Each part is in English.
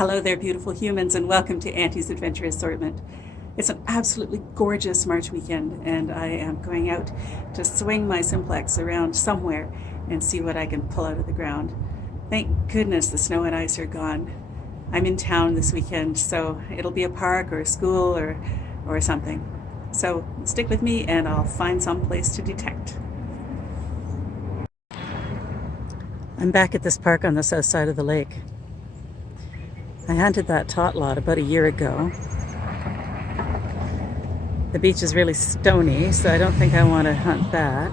Hello there, beautiful humans, and welcome to Antie's Adventure Assortment. It's an absolutely gorgeous March weekend, and I am going out to swing my simplex around somewhere and see what I can pull out of the ground. Thank goodness the snow and ice are gone. I'm in town this weekend, so it'll be a park or a school or something. So stick with me and I'll find some place to detect. I'm back at this park on the south side of the lake. I hunted that tot lot about a year ago. The beach is really stony, so I don't think I want to hunt that.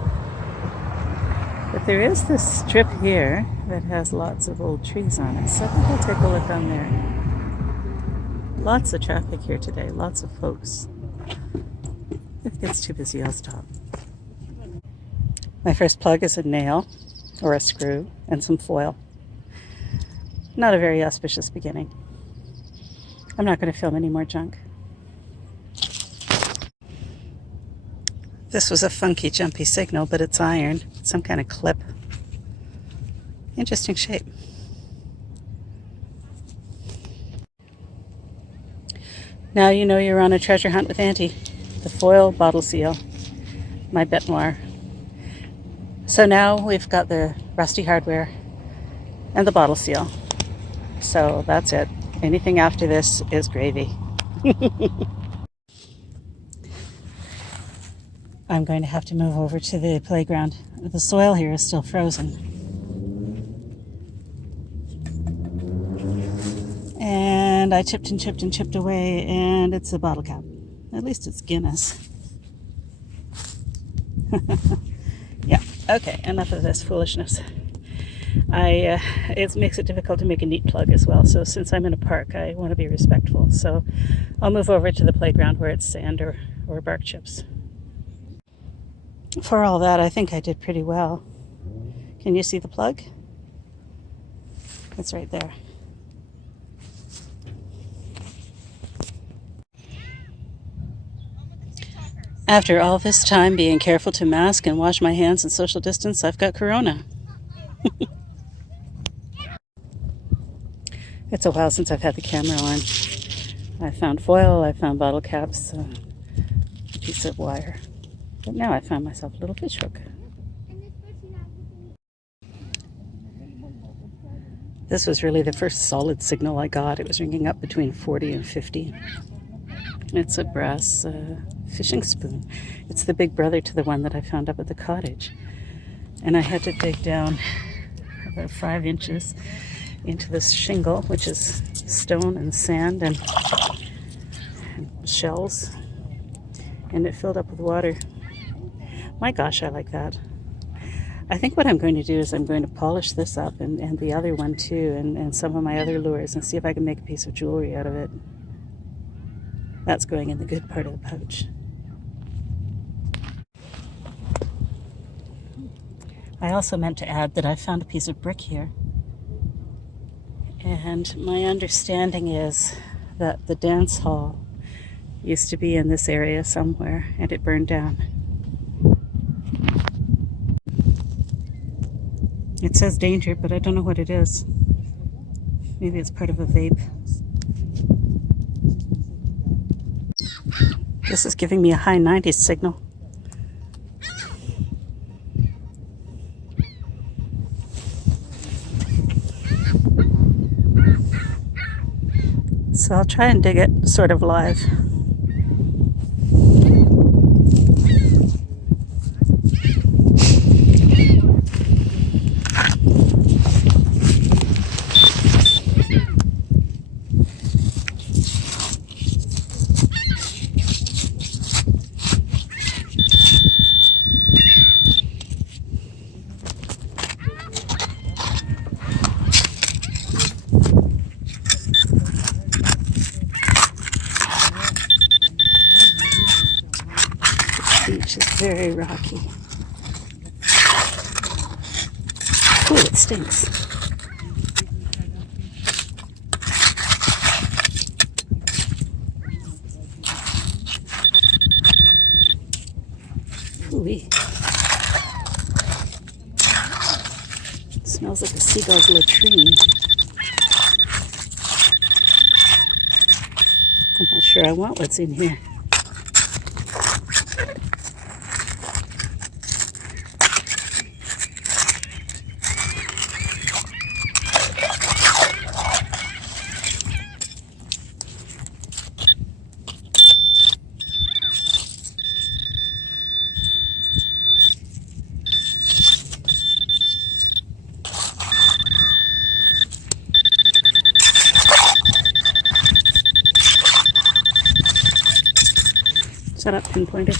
But there is this strip here that has lots of old trees on it, so I think I'll take a look on there. Lots of traffic here today, lots of folks. If it gets too busy, I'll stop. My first plug is a nail, or a screw, and some foil. Not a very auspicious beginning. I'm not going to film any more junk. This was a funky, jumpy signal, but it's iron. Some kind of clip. Interesting shape. Now you know you're on a treasure hunt with Antie. The foil bottle seal. My bête noire. So now we've got the rusty hardware and the bottle seal. So that's it. Anything after this is gravy. I'm going to have to move over to the playground. The soil here is still frozen. And I chipped and chipped and chipped away, and it's a bottle cap. At least it's Guinness. Yeah, okay, enough of this foolishness. It makes it difficult to make a neat plug as well, so since I'm in a park, I want to be respectful. So I'll move over to the playground where it's sand or bark chips. For all that, I think I did pretty well. Can you see the plug? It's right there. After all this time being careful to mask and wash my hands and social distance, I've got corona. It's a while since I've had the camera on. I found foil, I found bottle caps, a piece of wire. But now I found myself a little fish hook. This was really the first solid signal I got. It was ringing up between 40 and 50. It's a brass fishing spoon. It's the big brother to the one that I found up at the cottage. And I had to dig down about 5 inches into this shingle, which is stone and sand and shells. And it filled up with water. My gosh, I like that. I think what I'm going to do is I'm going to polish this up and the other one too, and some of my other lures, and see if I can make a piece of jewelry out of it. That's going in the good part of the pouch. I also meant to add that I found a piece of brick here. And my understanding is that the dance hall used to be in this area somewhere, and it burned down. It says danger, but I don't know what it is. Maybe it's part of a vape. This is giving me a high 90s signal. So I'll try and dig it sort of live. Beach is very rocky. Ooh, it stinks. Ooh-wee. Smells like a seagull's latrine. sure I want what's in here. Shut up, pinpointer.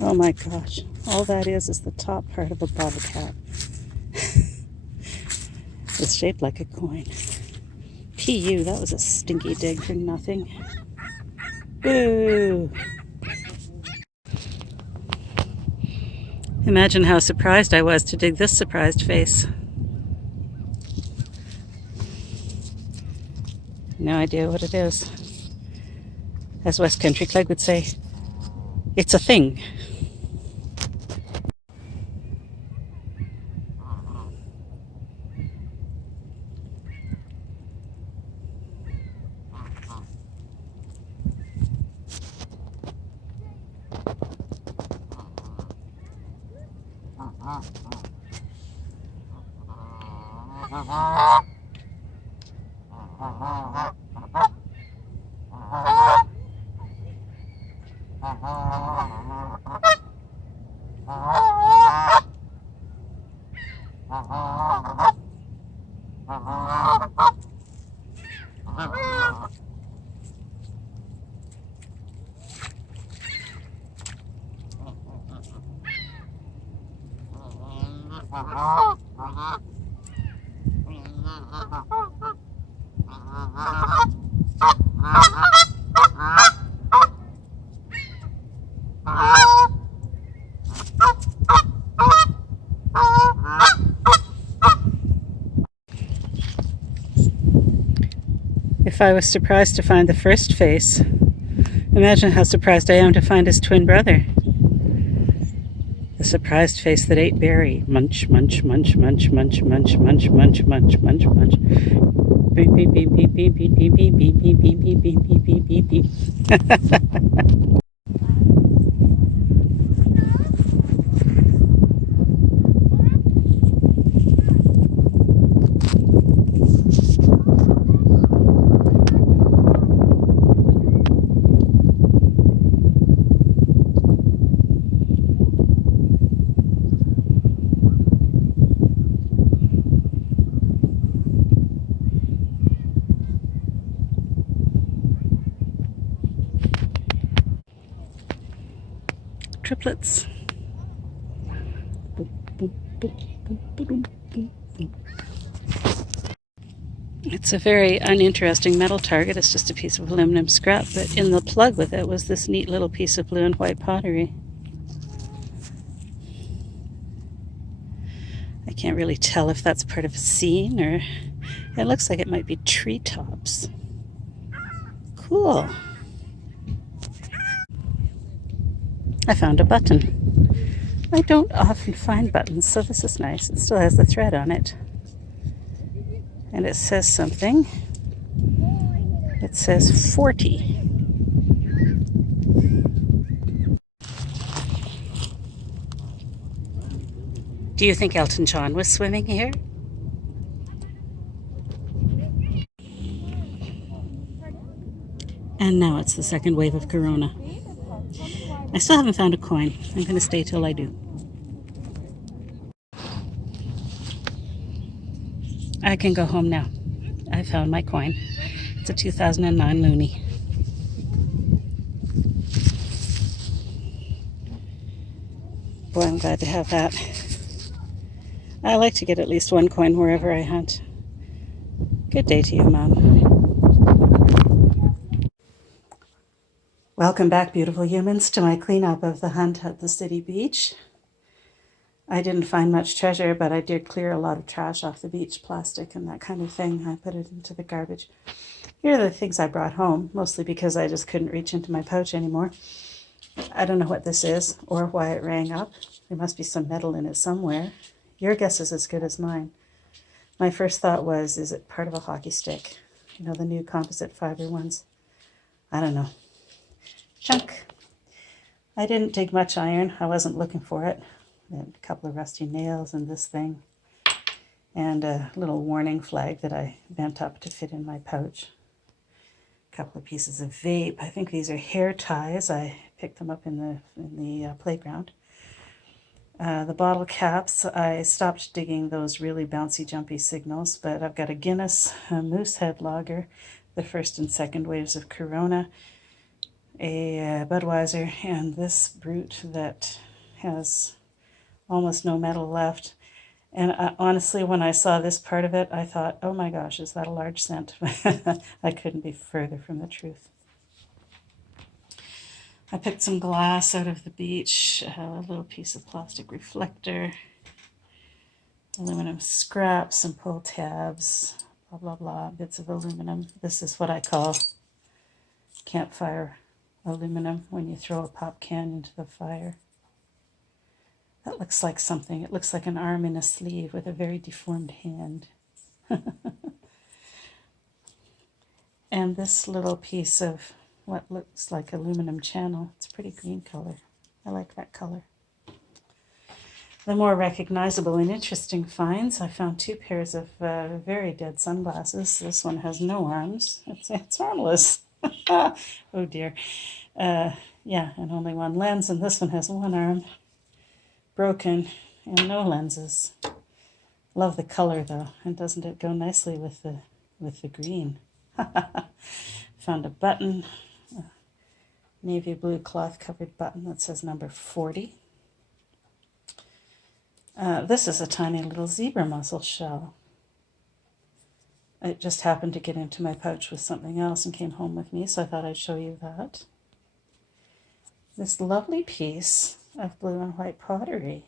Oh my gosh, all that is the top part of a bottle cap. It's shaped like a coin. PU, that was a stinky dig for nothing. Boo! Imagine how surprised I was to dig this surprised face. No idea what it is. As West Country Clegg would say, it's a thing. If I was surprised to find the first face, imagine how surprised I am to find his twin brother. The surprised face that ate berry. Munch, munch, munch, munch, munch, munch, munch, munch, munch, munch, munch. Beep, beep, beep, beep, beep, beep, beep, beep, beep, beep, beep, beep, beep, beep, beep, beep. Triplets. It's a very uninteresting metal target. It's just a piece of aluminum scrap, but in the plug with it was this neat little piece of blue and white pottery. I can't really tell if that's part of a scene or it looks like it might be treetops. Cool. I found a button. I don't often find buttons, so this is nice. It still has the thread on it. And it says something. It says 40. Do you think Elton John was swimming here? And now it's the second wave of Corona. I still haven't found a coin. I'm going to stay till I do. I can go home now. I found my coin. It's a 2009 loonie. Boy, I'm glad to have that. I like to get at least one coin wherever I hunt. Good day to you, Mom. Welcome back, beautiful humans, to my cleanup of the hunt at the city beach. I didn't find much treasure, but I did clear a lot of trash off the beach, plastic and that kind of thing. I put it into the garbage. Here are the things I brought home, mostly because I just couldn't reach into my pouch anymore. I don't know what this is or why it rang up. There must be some metal in it somewhere. Your guess is as good as mine. My first thought was, is it part of a hockey stick? You know, the new composite fiber ones. I don't know. Junk. I didn't dig much iron. I wasn't looking for it. I had a couple of rusty nails and this thing. And a little warning flag that I bent up to fit in my pouch. A couple of pieces of vape. I think these are hair ties. I picked them up in the playground. The bottle caps, I stopped digging those really bouncy, jumpy signals, but I've got a Guinness, a Moosehead Lager, the first and second waves of Corona, a Budweiser, and this brute that has almost no metal left. And honestly, when I saw this part of it, I thought, oh my gosh, is that a large cent? I couldn't be further from the truth. I picked some glass out of the beach, a little piece of plastic reflector, aluminum scraps, some pull tabs, blah, blah, blah, bits of aluminum. This is what I call campfire aluminum when you throw a pop can into the fire. That looks like something. It looks like an arm in a sleeve with a very deformed hand. And this little piece of what looks like aluminum channel. It's a pretty green color. I like that color. The more recognizable and interesting finds, I found 2 pairs of very dead sunglasses. This one has no arms. It's harmless. Oh dear. Yeah, and only one lens, and this one has 1 arm. Broken and no lenses. Love the color though, and doesn't it go nicely with the green? Found a button, a navy blue cloth covered button that says number 40. This is a tiny little zebra mussel shell. It just happened to get into my pouch with something else and came home with me, so I thought I'd show you that. This lovely piece of blue and white pottery.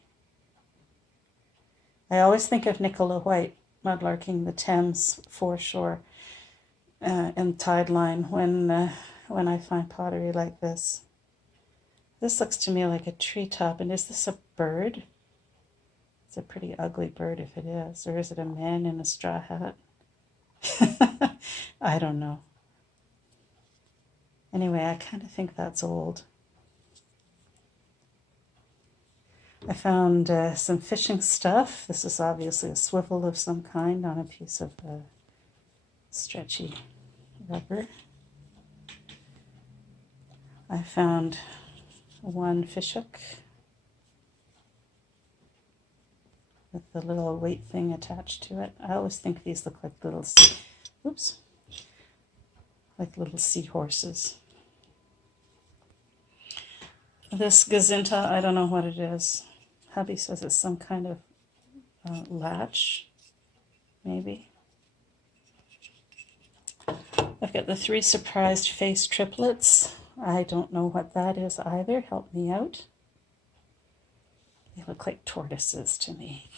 I always think of Nicola White mudlarking the Thames foreshore and tide line when I find pottery like this. This looks to me like a treetop, and is this a bird? It's a pretty ugly bird if it is, or is it a man in a straw hat? I don't know. Anyway, I kind of think that's old. I found some fishing stuff. This is obviously a swivel of some kind on a piece of stretchy rubber. I found 1 fishhook with the little weight thing attached to it. I always think these look like little little seahorses. This gazinta, I don't know what it is. Hubby says it's some kind of latch, maybe. I've got the 3 surprised face triplets. I don't know what that is either. Help me out. They look like tortoises to me.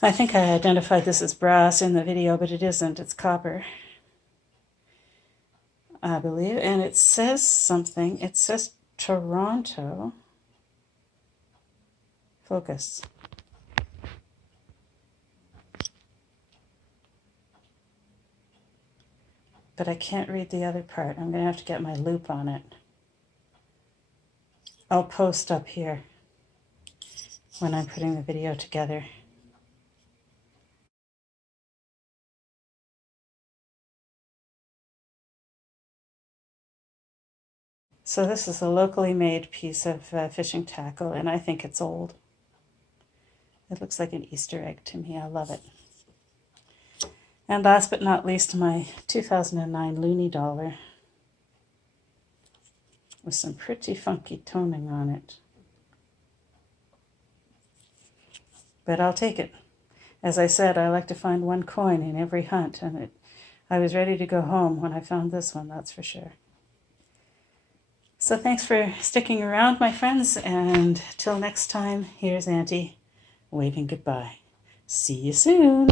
I think I identified this as brass in the video, but it isn't. It's copper, I believe. And it says something. It says Toronto. Focus. But I can't read the other part. I'm going to have to get my loop on it. I'll post up here when I'm putting the video together. So this is a locally made piece of fishing tackle, and I think it's old. It looks like an Easter egg to me. I love it. And last but not least, my 2009 Loonie dollar with some pretty funky toning on it. But I'll take it. As I said, I like to find 1 coin in every hunt, and I was ready to go home when I found this one, that's for sure. So thanks for sticking around, my friends, and till next time, here's Auntie waving goodbye. See you soon.